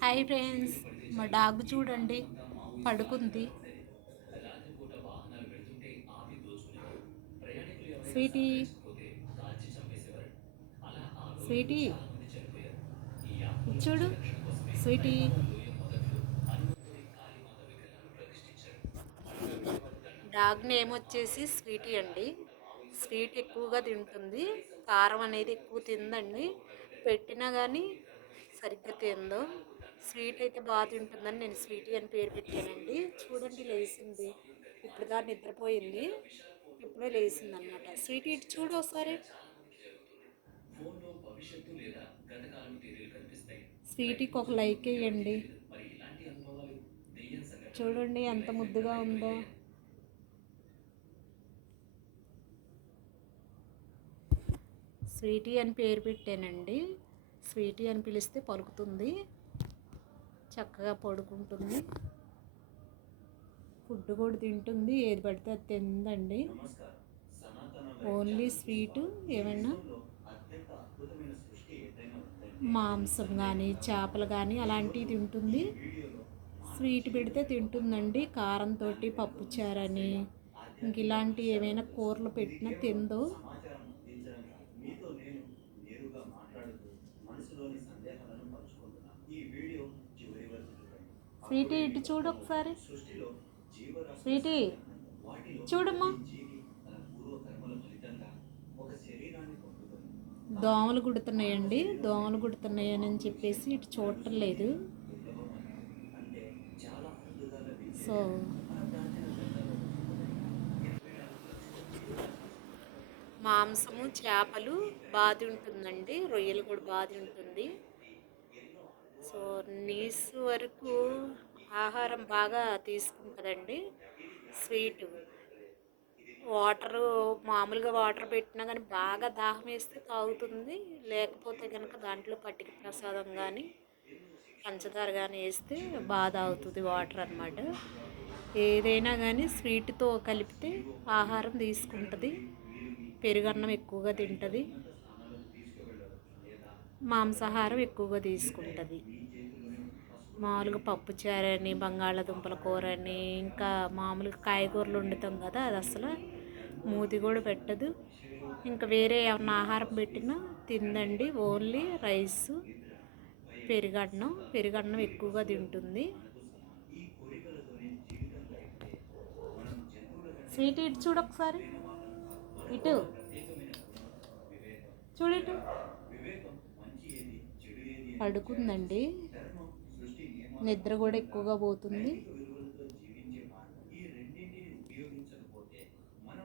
Hi friends, మా dog చూడండి పడుకుంది. స్వీటీ, స్వీటీ, చూడు స్వీటీ. డాగ్ నేమ్ వచ్చేసి స్వీటీ అండి. స్వీట్ ఎక్కువగా తింటుంది, కారం అనేది ఎక్కువ తిందండి. పెట్టినా కానీ సరిగ్గా తిందో. స్వీట్ అయితే బాగా తింటుందని నేను స్వీటీ అని పేరు పెట్టానండి. చూడండి లేచింది, ఇప్పుడు దాకా నిద్రపోయింది, ఇప్పుడే లేచింది అనమాట. స్వీటీ ఇటు చూడు ఒకసారి. స్వీటీకి ఒక లైక్ వేయండి. చూడండి ఎంత ముద్దుగా ఉందో. స్వీటీ అని పేరు పెట్టానండి. స్వీటీ అని పిలిస్తే పలుకుతుంది, చక్కగా పడుకుంటుంది, ఫుడ్ కూడా తింటుంది, ఏది పడితే అది తిందండి. ఓన్లీ స్వీటు, ఏమైనా మాంసం కానీ చేపలు కానీ అలాంటివి తింటుంది. స్వీట్ పెడితే తింటుందండి, కారంతో పప్పుచారని ఇంక ఇలాంటి ఏమైనా కూరలు పెట్టినా తిందో. స్వీటీ ఇటు చూడు ఒకసారి. స్వీటీ చూడమ్మా. దోమలు కుడుతున్నాయండి, దోమలు కుడుతున్నాయని చెప్పేసి ఇటు చూడటం లేదు. సో మాంసము చేపలు బాగా తింటుందండి, రొయ్యలు కూడా బాగా తింటుంది. సో నీస్ వరకు ఆహారం బాగా తీసుకుంటుందండి. స్వీటు వాటరు, మామూలుగా వాటర్ పెట్టినా కానీ బాగా దాహం వేస్తే తాగుతుంది, లేకపోతే కనుక దాంట్లో పట్టిక ప్రసాదం కానీ పంచదార కానీ వేస్తే బాగా తాగుతుంది వాటర్ అన్నమాట. ఏదైనా కానీ స్వీట్తో కలిపితే ఆహారం తీసుకుంటుంది. పెరుగన్నం ఎక్కువగా తింటుంది, మాంసాహారం ఎక్కువగా తీసుకుంటుంది. మామూలుగా పప్పుచారని, బంగాళాదుంపల కూర అని, ఇంకా మామూలుగా కాయగూరలు వండుతాం కదా, అది అసలు మూతి కూడా పెట్టదు. ఇంకా వేరే ఏమన్నా ఆహారం పెట్టినా తిందండి. ఓన్లీ రైసు, పెరుగన్నం, పెరుగన్నం ఎక్కువగా తింటుంది. స్వీట్ ఇటు చూడు ఒకసారి. ఇటు చూడు, ఇటు పడుకుందండి, నిద్ర కూడా ఎక్కువగా పోతుంది.